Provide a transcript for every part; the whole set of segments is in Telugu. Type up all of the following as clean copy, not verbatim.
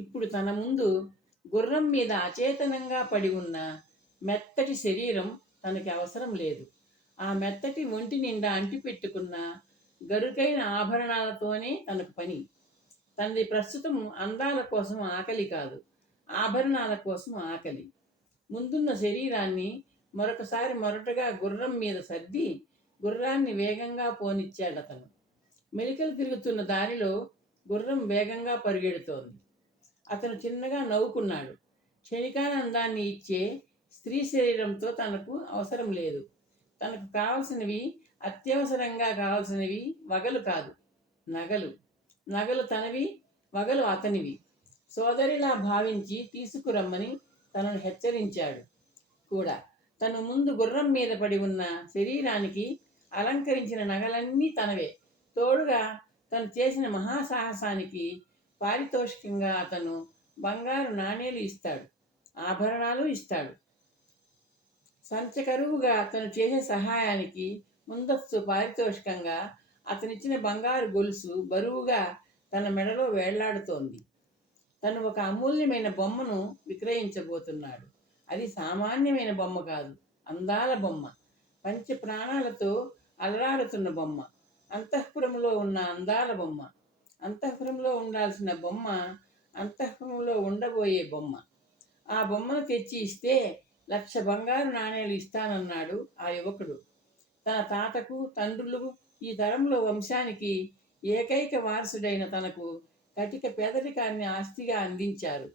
ఇప్పుడు తన ముందు గుర్రం మీద అచేతనంగా పడి ఉన్న మెత్తటి శరీరం తనకి అవసరం లేదు. ఆ మెత్తటి ఒంటి నిండా అంటిపెట్టుకున్న గరుకైన ఆభరణాలతోనే తనకు పని. తనది ప్రస్తుతం అందాల కోసం ఆకలి కాదు, ఆభరణాల కోసం ఆకలి. ముందున్న శరీరాన్ని మరొకసారి మొరటగా గుర్రం మీద సర్ది గుర్రాన్ని వేగంగా పోనిచ్చాడతను. మెలికలు తిరుగుతున్న దారిలో గుర్రం వేగంగా పరుగెడుతోంది. అతను చిన్నగా నవ్వుకున్నాడు. క్షణికానందాన్ని ఇచ్చే స్త్రీ శరీరంతో తనకు అవసరం లేదు. తనకు కావలసినవి, అత్యవసరంగా కావలసినవి వగలు కాదు, నగలు. నగలు తనవి, వగలు అతనివి. సోదరిలా భావించి తీసుకురమ్మని తనను హెచ్చరించాడు కూడా. తను ముందు గుర్రం మీద పడి ఉన్న శరీరానికి అలంకరించిన నగలన్నీ తనవే. తోడుగా తను చేసిన మహాసాహసానికి పారితోషికంగా అతను బంగారు నాణేలు ఇస్తాడు, ఆభరణాలు ఇస్తాడు. సంచకరువుగా అతను చేసే సహాయానికి ముందస్తు పారితోషికంగా అతనిచ్చిన బంగారు గొలుసు బరువుగా తన మెడలో వేళ్లాడుతోంది. తను ఒక అమూల్యమైన బొమ్మను విక్రయించబోతున్నాడు. అది సామాన్యమైన బొమ్మ కాదు, అందాల బొమ్మ. పంచ ప్రాణాలతో అలరాడుతున్న బొమ్మ. అంతఃపురంలో ఉన్న అందాల బొమ్మ. అంతఃపురంలో ఉండాల్సిన బొమ్మ అంతఃపురంలో ఉండబోయే బొమ్మ. ఆ బొమ్మను తెచ్చి ఇస్తే 1,00,000 బంగారు నాణేలు ఇస్తానన్నాడు ఆ యువకుడు. తన తాతకు, తండ్రులు, ఈ తరంలో వంశానికి ఏకైక వారసుడైన తనకు కటిక పేదరికాన్ని ఆస్తిగా అందించారు.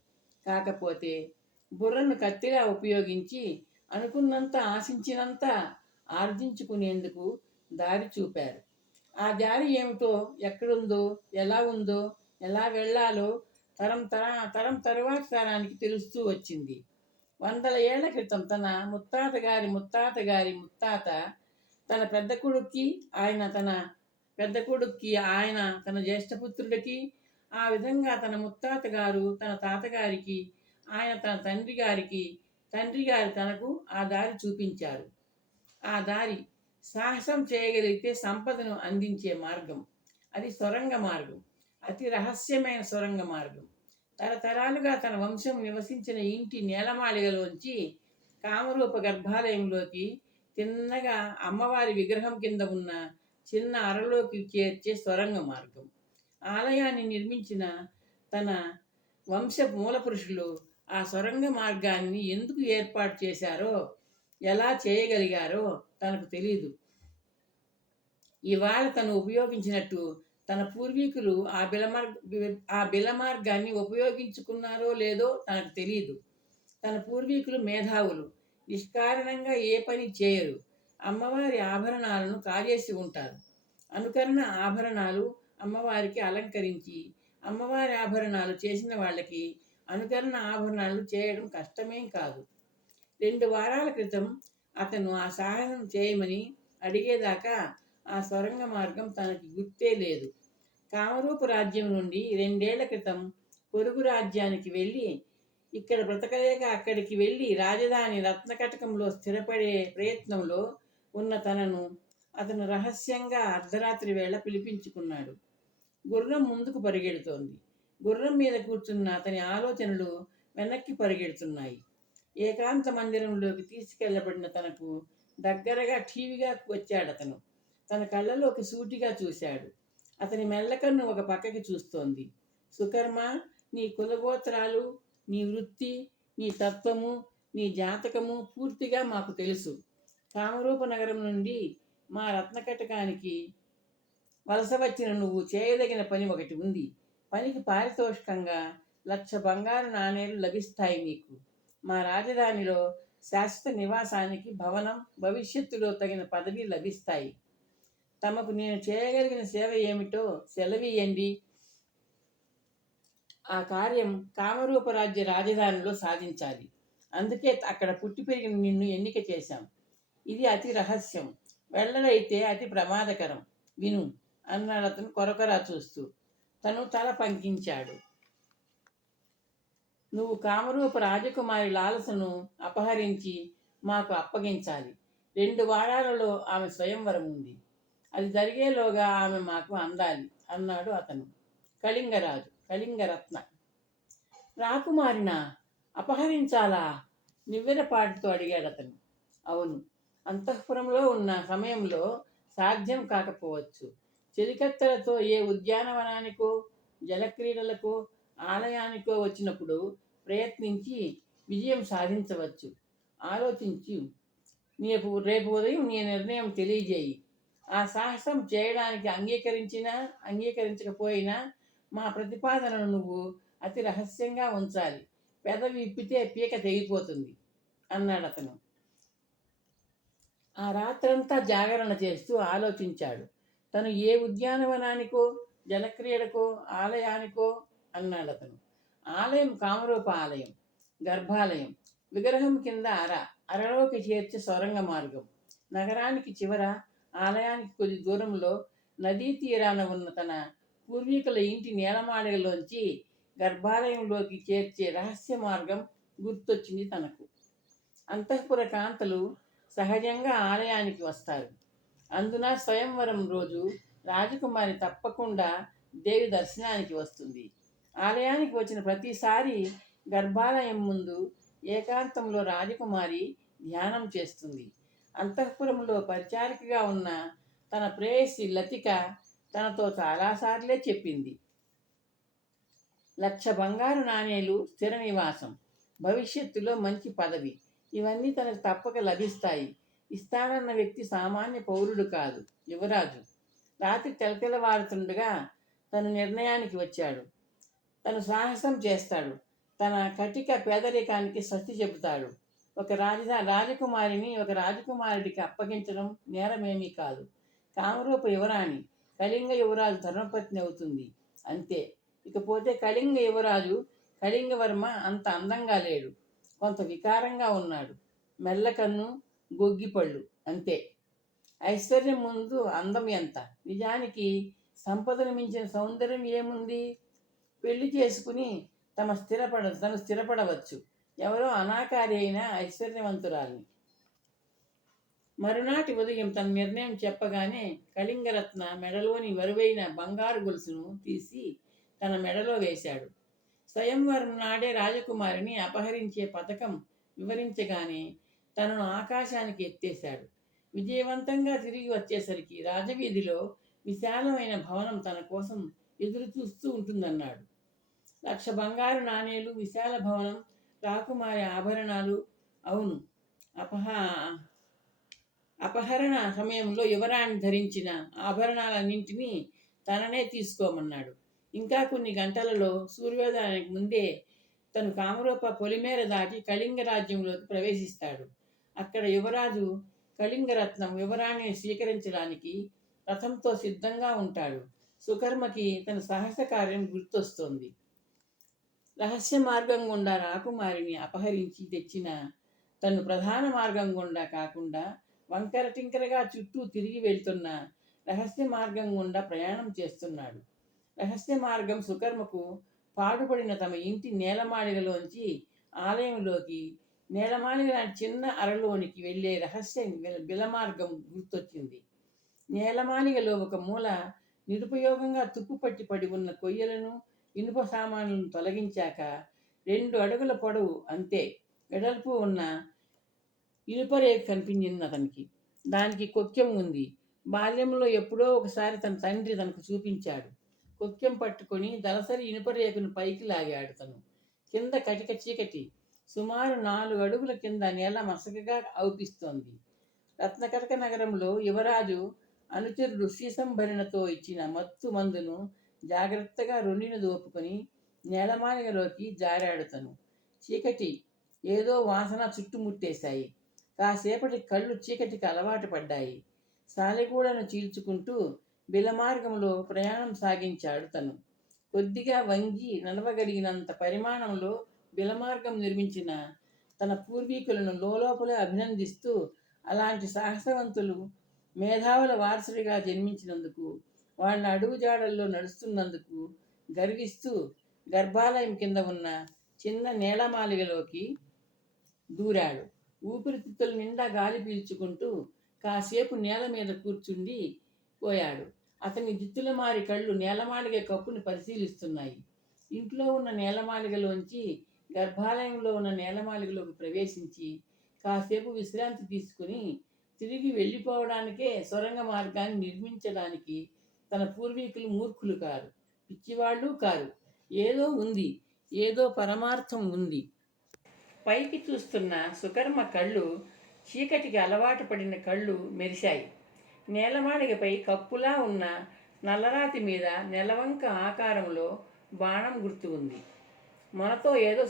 కాకపోతే బుర్రను కత్తిగా ఉపయోగించి అనుకున్నంత, ఆశించినంత ఆర్జించుకునేందుకు దారి చూపారు. ఆ దారి ఏమిటో, ఎక్కడుందో, ఎలా ఉందో, ఎలా వెళ్ళాలో తరం తరువాతి తరానికి తెలుస్తూ వచ్చింది. 100 ఏళ్ల క్రితం తన ముత్తాత గారి ముత్తాత గారి ముత్తాత తన పెద్ద కొడుక్కి, ఆయన తన జ్యేష్ఠపుత్రుడికి, ఆ విధంగా తన ముత్తాత గారు తన తాతగారికి, ఆయన తన తండ్రి గారి తనకు ఆ దారి చూపించారు. ఆ దారి సాహసం చేయగలిగితే సంపదను అందించే మార్గం. అది సొరంగ మార్గం, అతి రహస్యమైన సొరంగ మార్గం. తరతరాలుగా తన వంశం నివసించిన ఇంటి నేలమాళిగలోంచి కామరూప గర్భాలయంలోకి తిన్నగా అమ్మవారి విగ్రహం కింద ఉన్న చిన్న అరలోకి చేర్చే సొరంగ మార్గం. ఆలయాన్ని నిర్మించిన తన వంశ మూల పురుషులు ఆ సొరంగ మార్గాన్ని ఎందుకు ఏర్పాటు చేశారో, ఎలా చేయగలిగారో తనకు తెలీదు. ఇవాళ తను ఉపయోగించినట్టు తన పూర్వీకులు ఆ బిల మార్గాన్ని ఉపయోగించుకున్నారో లేదో తనకు తెలియదు. తన పూర్వీకులు మేధావులు, నిష్కారణంగా ఏ పని చేయరు. అమ్మవారి ఆభరణాలను కాజేసి ఉంటారు. అనుకరణ ఆభరణాలు అమ్మవారికి అలంకరించి, అమ్మవారి ఆభరణాలు చేసిన వాళ్ళకి అనుకరణ ఆభరణాలు చేయడం కష్టమేం కాదు. 2 వారాల క్రితం అతను ఆ సాహసం చేయమని అడిగేదాకా ఆ సొరంగ మార్గం తనకి గుర్తే లేదు. కామరూపు రాజ్యం నుండి 2 ఏళ్ల క్రితం పొరుగు రాజ్యానికి వెళ్ళి, ఇక్కడ బ్రతకలేక అక్కడికి వెళ్ళి రాజధాని రత్నకటకంలో స్థిరపడే ప్రయత్నంలో ఉన్న తనను అతను రహస్యంగా అర్ధరాత్రి వేళ పిలిపించుకున్నాడు. గుర్రం ముందుకు పరిగెడుతోంది. గుర్రం మీద కూర్చున్న అతని ఆలోచనలు వెనక్కి పరిగెడుతున్నాయి. ఏకాంత మందిరంలోకి తీసుకెళ్లబడిన తనకు దగ్గరగా ఠీవిగా వచ్చాడతను. తన కళ్ళలోకి సూటిగా చూశాడు. అతని మెల్లకన్ను ఒక పక్కకి చూస్తోంది. సుకర్మ, నీ కులగోత్రాలు, నీ వృత్తి, నీ తత్వము, నీ జాతకము పూర్తిగా మాకు తెలుసు. కామరూప నగరం నుండి మా రత్నకటకానికి వలస వచ్చిన నువ్వు చేయదగిన పని ఒకటి ఉంది. పనికి పారితోషికంగా 1,00,000 బంగారు నాణేలు లభిస్తాయి నీకు. మా రాజధానిలో శాశ్వత నివాసానికి భవనం, భవిష్యత్తులో తగిన పదవి లభిస్తాయి. తమకు నేను చేయగలిగిన సేవ ఏమిటో సెలవీయండి. ఆ కార్యం కామరూపరాజ్య రాజధానిలో సాధించాలి. అందుకే అక్కడ పుట్టి పెరిగిన నిన్ను ఎన్నిక చేశాం. ఇది అతి రహస్యం, వెళ్ళడైతే అతి ప్రమాదకరం. విను అన్నాడు అతను కొరకొరా చూస్తూ. తను తల పంకించాడు. నువ్వు కామరూప రాజకుమారి లాలసను అపహరించి మాకు అప్పగించాలి. 2 వారాలలో ఆమె స్వయంవరం ఉంది. అది జరిగేలోగా ఆమె మాకు అందాలి అన్నాడు అతను. కళింగరాజు, కళింగరత్న. రాకుమారినా? అపహరించాలా? నివ్వెరపాటుతో అడిగాడతను. అవును. అంతఃపురంలో ఉన్న సమయంలో సాధ్యం కాకపోవచ్చు. చెలికత్తెలతో ఏ ఉద్యానవనానికో, జలక్రీడలకో, ఆలయానికో వచ్చినప్పుడు ప్రయత్నించి విజయం సాధించవచ్చు. ఆలోచించి రేపు ఉదయం నీ నిర్ణయం తెలియజేయి. ఆ సాహసం చేయడానికి అంగీకరించినా అంగీకరించకపోయినా మా ప్రతిపాదనను నువ్వు అతి రహస్యంగా ఉంచాలి. పెదవి విప్పితే పీక తెగిపోతుంది అన్నాడతను. ఆ రాత్రంతా జాగరణ చేస్తూ ఆలోచించాడు. తను ఏ ఉద్యానవనానికో, జలక్రీడకో, ఆలయానికో అన్నాడతను. ఆలయం కామరూప ఆలయం, గర్భాలయం, విగ్రహం కింద అరలోకి చేర్చే సొరంగ మార్గం, నగరానికి చివర, ఆలయానికి కొద్ది దూరంలో నదీ తీరాన ఉన్న తన పూర్వీకుల ఇంటి నేలమాళిగలోంచి గర్భాలయంలోకి చేర్చే రహస్య మార్గం గుర్తొచ్చింది తనకు. అంతఃపుర కాంతలు సహజంగా ఆలయానికి వస్తారు. అందున స్వయంవరం రోజు రాజకుమారి తప్పకుండా దేవి దర్శనానికి వస్తుంది. ఆలయానికి వచ్చిన ప్రతిసారి గర్భాలయం ముందు ఏకాంతంలో రాజకుమారి ధ్యానం చేస్తుంది. అంతఃపురంలో పరిచారికగా ఉన్న తన ప్రేయసి లతిక తనతో చాలాసార్లే చెప్పింది. 1,00,000 బంగారు నాణేలు, స్థిర నివాసం, భవిష్యత్తులో మంచి పదవి, ఇవన్నీ తనకు తప్పక లభిస్తాయి. ఇస్తానన్న వ్యక్తి సామాన్య పౌరుడు కాదు, యువరాజు. రాత్రి తెలతెలవారుతుండగా తను నిర్ణయానికి వచ్చాడు. తను సాహసం చేస్తాడు. తన కటిక పేదరికానికి స్వస్తి చెబుతాడు. ఒక రాజకుమారిని ఒక రాజకుమారుడికి అప్పగించడం నేరమేమీ కాదు. కామరూప యువరాణి కళింగ యువరాజు ధర్మపత్ని అవుతుంది, అంతే. ఇకపోతే కళింగ యువరాజు కళింగవర్మ అంత అందంగా లేడు, కొంత వికారంగా ఉన్నాడు. మెల్లకన్ను, గొగ్గిపళ్ళు, అంతే. ఐశ్వర్యం ముందు అందం ఎంత? నిజానికి సంపదను మించిన సౌందర్యం ఏముంది? పెళ్లి చేసుకుని తను స్థిరపడవచ్చు, ఎవరో అనాకారి అయిన ఐశ్వర్యవంతురాల్ని. మరునాటి ఉదయం తన నిర్ణయం చెప్పగానే కళింగరత్న మెడలోని వరువైన బంగారు గొలుసును తీసి తన మెడలో వేశాడు. స్వయంవరం నాడే రాజకుమారిని అపహరించే పథకం వివరించగానే తనను ఆకాశానికి ఎత్తేశాడు. విజయవంతంగా తిరిగి వచ్చేసరికి రాజవీధిలో విశాలమైన భవనం తన కోసం ఎదురు చూస్తూ ఉంటుందన్నాడు. 1,00,000 బంగారు నాణేలు, విశాల భవనం, రాకుమారి ఆభరణాలు. అవును, అపహరణ సమయంలో యువరాణి ధరించిన ఆభరణాలన్నింటినీ తననే తీసుకోమన్నాడు. ఇంకా కొన్ని గంటలలో సూర్యోదయానికి ముందే తను కామరూప పొలిమేర దాటి కళింగ రాజ్యంలోకి ప్రవేశిస్తాడు. అక్కడ యువరాజు కళింగరత్నం యువరాణిని స్వీకరించడానికి రథంతో సిద్ధంగా ఉంటాడు. సుకర్మకి తన సాహస కార్యం గుర్తొస్తోంది. రహస్య మార్గం గుండా రాకుమారిని అపహరించి తెచ్చిన తను ప్రధాన మార్గం గుండా కాకుండా వంకర టింకరగా చుట్టూ తిరిగి వెళ్తున్న రహస్య మార్గం గుండా ప్రయాణం చేస్తున్నాడు. రహస్య మార్గం సుకర్మకు పాడుపడిన తమ ఇంటి నేలమాళిగలోంచి ఆలయంలోకి, నేలమాళిగ లాంటి చిన్న అరలోనికి వెళ్ళే రహస్య బిలమార్గం గుర్తొచ్చింది. నేలమాళిగలో ఒక మూల నిరుపయోగంగా తుప్పుపట్టి పడి ఉన్న కొయ్యలను, ఇనుప సామాన్లను తొలగించాక 2 అడుగుల పొడవు, అంతే వెడల్పు ఉన్న ఇనుపరేకు కనిపించింది అతనికి. దానికి కొక్కెం ఉంది. బాల్యంలో ఎప్పుడో ఒకసారి తన తండ్రి తనకు చూపించాడు. కొక్కెం పట్టుకొని దళసరి ఇనుపరేకును పైకి లాగాడు తను. కింద కటిక చీకటి. సుమారు 4 అడుగుల కింద నేల మసకగా అవుపిస్తోంది. రత్నకటక నగరంలో యువరాజు అనుచరుడు సీసంభరిణతో ఇచ్చిన మత్తు మందును జాగ్రత్తగా రొండిని దోపుకొని నేలమాళిగలోకి జారాడు తను. చీకటి, ఏదో వాసన చుట్టుముట్టేశాయి. కాసేపటి కళ్ళు చీకటికి అలవాటు పడ్డాయి. సాలెగూడను చీల్చుకుంటూ బిలమార్గంలో ప్రయాణం సాగించాడు తను. కొద్దిగా వంగి నడవగలిగినంత పరిమాణంలో బిలమార్గం నిర్మించిన తన పూర్వీకులను లోపలే అభినందిస్తూ, అలాంటి సాహసవంతులు, మేధావుల వారసుడిగా జన్మించినందుకు, వాళ్ళ అడుగుజాడల్లో నడుస్తున్నందుకు గర్విస్తూ గర్భాలయం కింద ఉన్న చిన్న నేలమాళిగలోకి దూరాడు. ఊపిరితిత్తుల నిండా గాలి పీల్చుకుంటూ కాసేపు నేల మీద కూర్చుండి పోయాడు. అతని జిత్తులమారి కళ్ళు నేలమాళిగ కప్పుని పరిశీలిస్తున్నాయి. ఇంట్లో ఉన్న నేలమాళిగలోంచి గర్భాలయంలో ఉన్న నేలమాళిగలోకి ప్రవేశించి కాసేపు విశ్రాంతి తీసుకుని తిరిగి వెళ్ళిపోవడానికే సొరంగ మార్గాన్ని నిర్మించడానికి తన పూర్వీకులు మూర్ఖులు కారు, పిచ్చివాళ్ళు కారు. ఏదో ఉంది, ఏదో పరమార్థం ఉంది. పైకి చూస్తున్న సుకర్మ కళ్ళు, చీకటికి అలవాటు పడిన కళ్ళు మెరిశాయి. నేలమాళిగపై కప్పులా ఉన్న నల్లరాతి మీద నెలవంక ఆకారంలో బాణం గుర్తు ఉంది. మొనతో ఏదో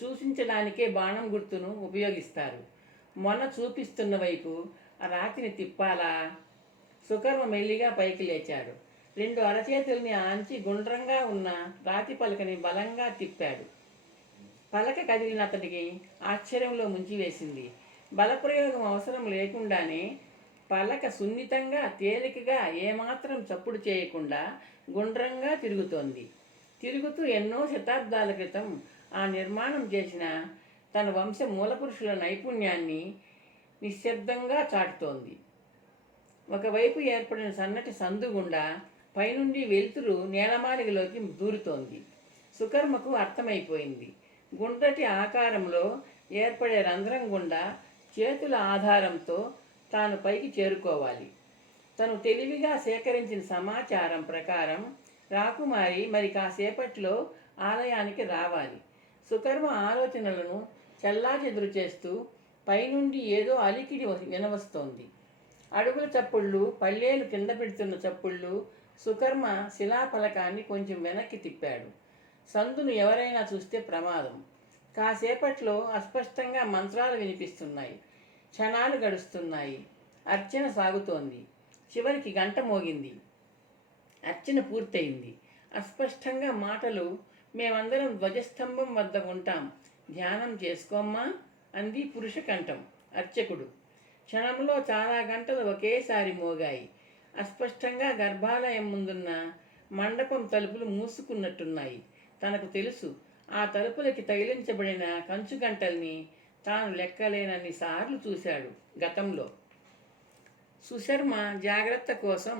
సూచించడానికే బాణం గుర్తును ఉపయోగిస్తారు. మొన చూపిస్తున్న వైపు ఆ రాతిని తిప్పాలా? సుకర్మ మెల్లిగా పైకి లేచాడు. 2 అరచేతుల్ని ఆంచి గుండ్రంగా ఉన్న రాతి పలకని బలంగా తిప్పాడు. పలక కదిలిన అతడికి ఆశ్చర్యంలో ముంచివేసింది. బలప్రయోగం అవసరం లేకుండానే పలక సున్నితంగా, తేలికగా, ఏమాత్రం చప్పుడు చేయకుండా గుండ్రంగా తిరుగుతోంది. తిరుగుతూ ఎన్నో శతాబ్దాల క్రితం ఆ నిర్మాణం చేసిన తన వంశ మూలపురుషుల నైపుణ్యాన్ని నిశ్శబ్దంగా చాటుతోంది. ఒకవైపు ఏర్పడిన సన్నటి సందు గుండా పైనుండి వెలుతురు నేలమాళిగలోకి దూరుతోంది. సుకర్మకు అర్థమైపోయింది. గుండ్రటి ఆకారంలో ఏర్పడే రంధ్రం గుండా చేతుల ఆధారంతో తాను పైకి చేరుకోవాలి. తను తెలివిగా సేకరించిన సమాచారం ప్రకారం రాకుమారి మరి కాసేపట్లో ఆలయానికి రావాలి. సుకర్మ ఆలోచనలను చెల్లాచెదురు చేస్తూ పైనుండి ఏదో అలికిడి వినవస్తోంది. అడుగుల చప్పుళ్ళు, పళ్ళేలు కింద పెడుతున్న చప్పుళ్ళు. సుకర్మ శిలాఫలకాన్ని కొంచెం వెనక్కి తిప్పాడు. సందును ఎవరైనా చూస్తే ప్రమాదం. కాసేపట్లో అస్పష్టంగా మంత్రాలు వినిపిస్తున్నాయి. క్షణాలు గడుస్తున్నాయి. అర్చన సాగుతోంది. చివరికి గంట మోగింది. అర్చన పూర్తయింది. అస్పష్టంగా మాటలు, మేమందరం ధ్వజస్తంభం వద్ద ఉంటాం, ధ్యానం చేసుకోమ్మా అంది పురుష కంఠం. అర్చకుడు. క్షణంలో చాలా గంటలు ఒకేసారి మోగాయి. అస్పష్టంగా గర్భాలయం ముందున్న మండపం తలుపులు మూసుకున్నట్టున్నాయి. తనకు తెలుసు, ఆ తలుపులకి తగిలించబడిన కంచు గంటల్ని తాను లెక్కలేనన్ని సార్లు చూశాడు గతంలో. సుశర్మ జాగ్రత్త కోసం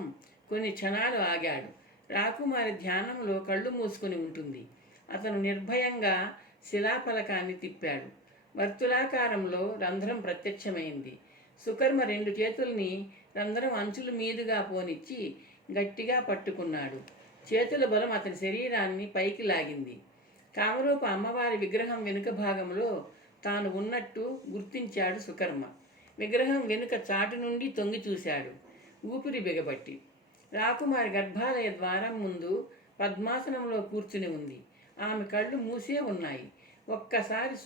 కొన్ని క్షణాలు ఆగాడు. రాకుమారి ధ్యానంలో కళ్ళు మూసుకుని ఉంటుంది. అతను నిర్భయంగా శిలాఫలకాన్ని తిప్పాడు. వర్తులాకారంలో రంధ్రం ప్రత్యక్షమైంది. సుకర్మ 2 చేతుల్ని రంధ్రం అంచుల మీదుగా పోనిచ్చి గట్టిగా పట్టుకున్నాడు. చేతుల బలం అతని శరీరాన్ని పైకి లాగింది. కామరూప అమ్మవారి విగ్రహం వెనుక భాగంలో తాను ఉన్నట్టు గుర్తించాడు సుకర్మ. విగ్రహం వెనుక చాటు నుండి తొంగి చూశాడు, ఊపిరి బిగబట్టి. రాకుమారి గర్భాలయ ద్వారం ముందు పద్మాసనంలో కూర్చుని ఉంది. ఆమె కళ్ళు మూసే ఉన్నాయి. ఒక్కసారి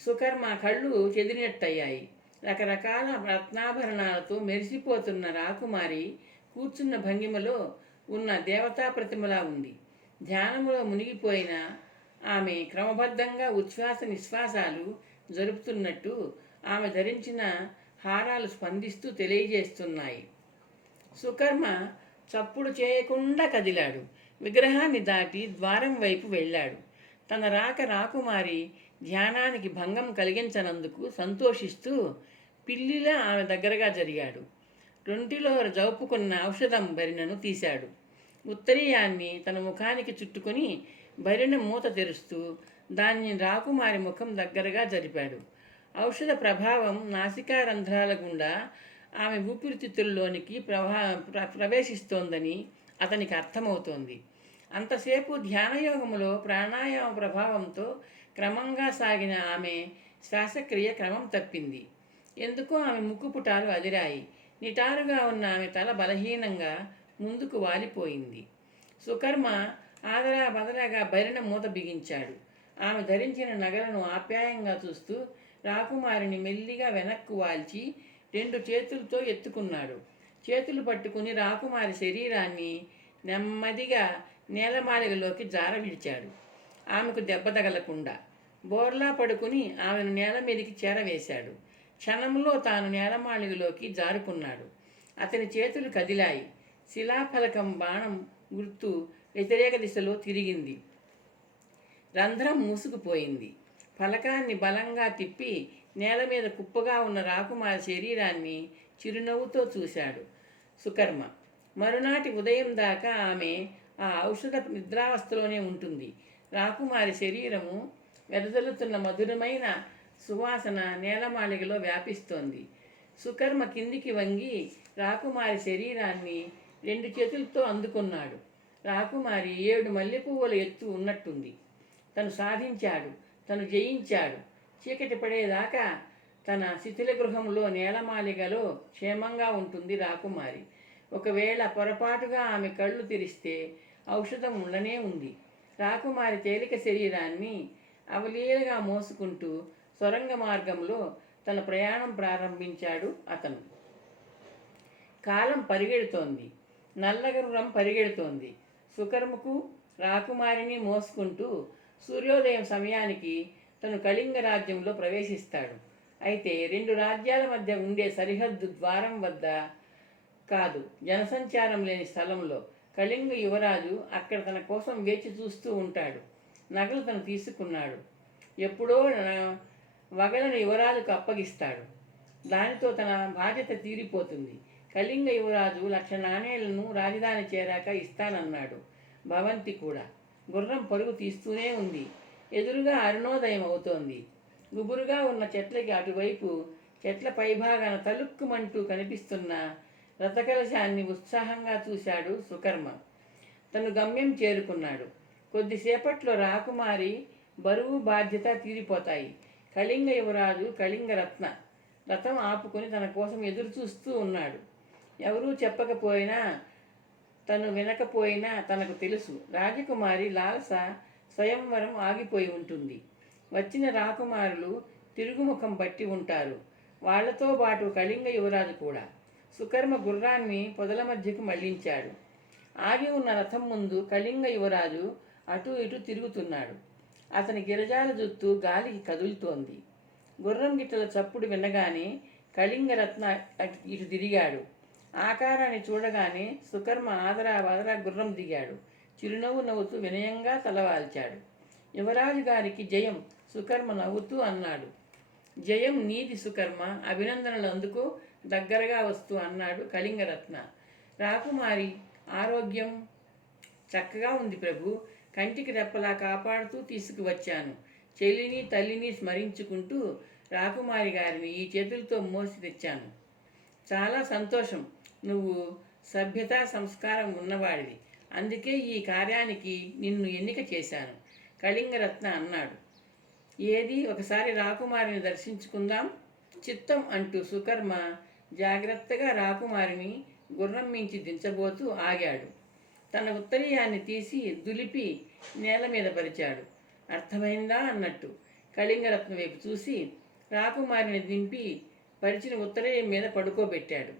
సుకర్మ కళ్ళు చెదిరినట్టయ్యాయి. రకరకాల రత్నాభరణాలతో మెరిసిపోతున్న రాకుమారి కూర్చున్న భంగిమలో ఉన్న దేవతా ప్రతిమలా ఉంది. ధ్యానంలో మునిగిపోయిన ఆమె క్రమబద్ధంగా ఉచ్ఛ్వాస నిశ్వాసాలు జరుపుతున్నట్టు ఆమె ధరించిన హారాలు స్పందిస్తూ తెలియజేస్తున్నాయి. సుకర్మ చప్పుడు చేయకుండా కదిలాడు. విగ్రహాన్ని దాటి ద్వారం వైపు వెళ్ళాడు. తన రాకుమారి ధ్యానానికి భంగం కలిగించనందుకు సంతోషిస్తూ పిల్లిలా ఆమె దగ్గరగా జరిగాడు. రొంటిలో జవుపుకున్న ఔషధం బరిణను తీశాడు. ఉత్తరీయాన్ని తన ముఖానికి చుట్టుకొని బరిణ మూత తెరుస్తూ దాన్ని రాకుమారి ముఖం దగ్గరగా జరిపాడు. ఔషధ ప్రభావం నాసికా రంధ్రాల గుండా ఆమె ఊపిరితిత్తుల్లోనికి ప్రవేశిస్తోందని అతనికి అర్థమవుతోంది. అంతసేపు ధ్యానయోగములో ప్రాణాయామ ప్రభావంతో క్రమంగా సాగిన ఆమె శ్వాసక్రియ క్రమం తప్పింది. ఎందుకో ఆమె ముక్కుపుటాలు అదిరాయి. నిటారుగా ఉన్న ఆమె తల బలహీనంగా ముందుకు వాలిపోయింది. సుకర్మ ఆదరా బదరాగా బరిన మూత బిగించాడు. ఆమె ధరించిన నగలను ఆప్యాయంగా చూస్తూ రాకుమారిని మెల్లిగా వెనక్కు వాల్చి 2 చేతులతో ఎత్తుకున్నాడు. చేతులు పట్టుకుని రాకుమారి శరీరాన్ని నెమ్మదిగా నేలమాళిగలోకి జారవిడిచాడు. ఆమెకు దెబ్బ తగలకుండా బోర్లా పడుకుని ఆమెను నేల మీదకి చేరవేశాడు. క్షణంలో తాను నేలమాళిగలోకి జారుకున్నాడు. అతని చేతులు కదిలాయి. శిలాఫలకం బాణం గుర్తు వ్యతిరేక దిశలో తిరిగింది. రంధ్రం మూసుకుపోయింది. ఫలకాన్ని బలంగా తిప్పి నేల మీద కుప్పగా ఉన్న రాకుమారి శరీరాన్ని చిరునవ్వుతో చూశాడు సుకర్మ. మరునాటి ఉదయం దాకా ఆమె ఆ ఔషధ నిద్రావస్థలోనే ఉంటుంది. రాకుమారి శరీరము వెదజల్లుతున్న మధురమైన సువాసన నేలమాళిగలో వ్యాపిస్తోంది. సుకర్మ కిందికి వంగి రాకుమారి శరీరాన్ని 2 చేతులతో అందుకున్నాడు. రాకుమారి 7 మల్లెపువ్వుల ఎత్తు ఉన్నట్టుంది. తను సాధించాడు, తను జయించాడు. చీకటి పడేదాకా తన శిథిల గృహంలో నేలమాళిగలో క్షేమంగా ఉంటుంది రాకుమారి. ఒకవేళ పొరపాటుగా ఆమె కళ్ళు తెరిస్తే ఔషధం ఉండనే ఉంది. రాకుమారి తేలిక శరీరాన్ని అవలీలగా మోసుకుంటూ సొరంగ మార్గంలో తన ప్రయాణం ప్రారంభించాడు అతను. కాలం పరిగెడుతోంది. నల్లగుర్రం పరిగెడుతోంది. సుకర్మకు రాకుమారిని మోసుకుంటూ సూర్యోదయం సమయానికి తను కళింగ రాజ్యంలో ప్రవేశిస్తాడు. అయితే 2 రాజ్యాల మధ్య ఉండే సరిహద్దు ద్వారం వద్ద కాదు, జనసంచారం లేని స్థలంలో. కళింగ యువరాజు అక్కడ తన కోసం వేచి చూస్తూ ఉంటాడు. నగలు తను తీసుకున్నాడు. ఎప్పుడో వగలను యువరాజుకు అప్పగిస్తాడు. దానితో తన బాధ్యత తీరిపోతుంది. కళింగ యువరాజు 1,00,000 నాణేలను రాజధాని చేరాక ఇస్తానన్నాడు. భవంతి కూడా. గుర్రం పరుగు తీస్తూనే ఉంది. ఎదురుగా అరుణోదయం అవుతోంది. గుబురుగా ఉన్న చెట్లకి అటువైపు చెట్ల పైభాగాన తలుక్కుమంటూ కనిపిస్తున్న రథకలశాన్ని ఉత్సాహంగా చూశాడు సుకర్మ. తను గమ్యం చేరుకున్నాడు. కొద్దిసేపట్లో రాకుమారి బరువు బాధ్యత తీరిపోతాయి. కళింగ యువరాజు కళింగ రథం ఆపుకొని తన కోసం ఎదురు చూస్తూ ఉన్నాడు. ఎవరూ చెప్పకపోయినా, తను వినకపోయినా తనకు తెలుసు. రాజకుమారి లాలస స్వయంవరం ఆగిపోయి ఉంటుంది. వచ్చిన రాకుమారులు తిరుగుముఖం పట్టి ఉంటారు. వాళ్లతో పాటు కళింగ యువరాజు కూడా. సుకర్మ గుర్రాన్ని పొదల మధ్యకు మళ్లించాడు. ఆగి ఉన్న రథం ముందు కళింగ యువరాజు అటూ ఇటూ తిరుగుతున్నాడు. అతని గిరజాల జుత్తు గాలికి కదులుతోంది. గుర్రం గిట్టల చప్పుడు వినగానే కళింగరత్న ఇటు తిరిగాడు. ఆకారాన్ని చూడగానే సుకర్మ ఆదరా గుర్రం దిగాడు. చిరునవ్వు నవ్వుతూ వినయంగా తలవాల్చాడు. యువరాజు గారికి జయం, సుకర్మ నవ్వుతూ అన్నాడు. జయం నీది సుకర్మ, అభినందనలు అందుకు దగ్గరగా వస్తూ అన్నాడు కళింగరత్న. రాకుమారి ఆరోగ్యం చక్కగా ఉంది ప్రభు. కంటికి రెప్పలా కాపాడుతూ తీసుకువచ్చాను. చెల్లిని తల్లిని స్మరించుకుంటూ రాకుమారి గారిని ఈ చేతులతో మోసి తెచ్చాను. చాలా సంతోషం. నువ్వు సభ్యత సంస్కారం ఉన్నవాడివి. అందుకే ఈ కార్యానికి నిన్ను ఎన్నిక చేశాను, కళింగరత్న అన్నాడు. ఏది ఒకసారి రాకుమారిని దర్శించుకుందాం. చిత్తం అంటూ సుకర్మ జాగ్రత్తగా రాకుమారిని గుర్రం మించి దించబోతూ ఆగాడు. తన ఉత్తరీయాన్ని తీసి దులిపి నేల మీద పరిచాడు. అర్థమైందా అన్నట్టు కళింగరత్న వైపు చూసి రాకుమారిని దింపి పరిచిన ఉత్తరీయం మీద పడుకోబెట్టాడు.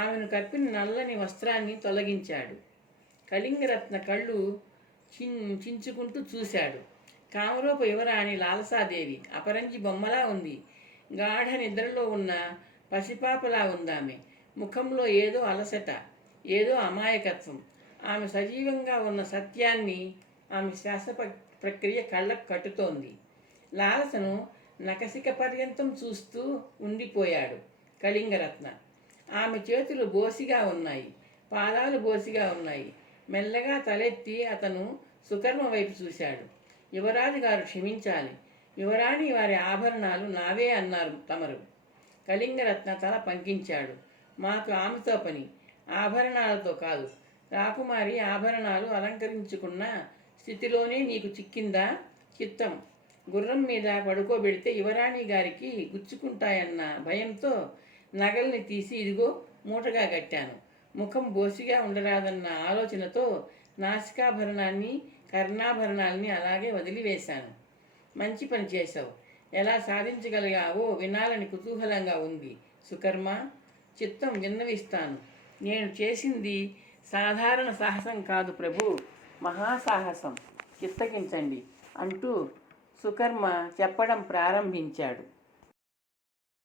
ఆమెను కప్పిన నల్లని వస్త్రాన్ని తొలగించాడు. కళింగరత్న కళ్ళు చించుకుంటూ చూశాడు. కామరూప యువరాణి లాలసాదేవి అపరంజి బొమ్మలా ఉంది. గాఢ నిద్రలో ఉన్న పసిపాపలా ఉందామె. ముఖంలో ఏదో అలసట, ఏదో అమాయకత్వం. ఆమె సజీవంగా ఉన్న సత్యాన్ని ఆమె శ్వాస ప్రక్రియ కళ్ళకు కట్టుతోంది. లాలసను నకసిక పర్యంతం చూస్తూ ఉండిపోయాడు కళింగరత్న. ఆమె చేతులు బోసిగా ఉన్నాయి, పాదాలు బోసిగా ఉన్నాయి. మెల్లగా తలెత్తి అతను సుకర్మ వైపు చూశాడు. యువరాజు గారు క్షమించాలి. యువరాణి వారి ఆభరణాలు నావే అన్నారు తమరు. కళింగరత్న తల పంకించాడు. మాకు ఆమెతో పని, ఆభరణాలతో కాదు. రాకుమారి ఆభరణాలు అలంకరించుకున్న స్థితిలోనే నీకు చిక్కిందా? చిత్తం. గుర్రం మీద పడుకోబెడితే యువరాణి గారికి గుచ్చుకుంటాయన్న భయంతో నగల్ని తీసి ఇదిగో మూటగా కట్టాను. ముఖం బోసిగా ఉండరాదన్న ఆలోచనతో నాసికాభరణాన్ని కర్ణాభరణాలని అలాగే వదిలివేశాను. మంచి పని చేశావు. ఎలా సాధించగలిగావో వినాలని కుతూహలంగా ఉంది సుకర్మ. చిత్తం, విన్నవిస్తాను. నేను చేసింది సాధారణ సాహసం కాదు ప్రభు, మహాసాహసం. చిత్తగించండి అంటూ సుకర్మ చెప్పడం ప్రారంభించాడు.